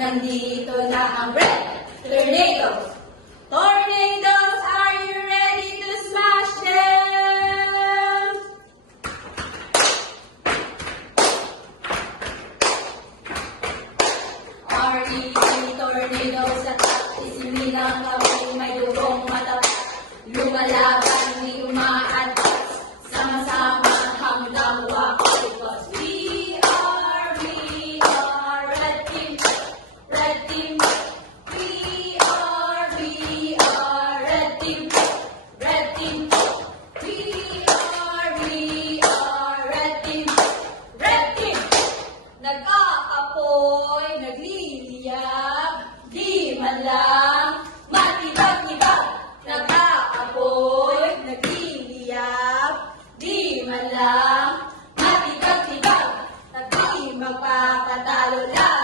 Nandito na ang red tornadoes. Tornadoes, are you ready to smash them? R.E.T. tornadoes at isinilang kamay may dugong matapat. Lumalaban, di umaantas, sama-sama hanggang wakas. Because we are red team, red team. We are red team, red team. We are red team, red team. Nag-aapoy, nagliliyab, di man lang matibag-ibag. Nag-aapoy, nagliliyab, di man lang matibag-ibag. Di magpapatalo lang.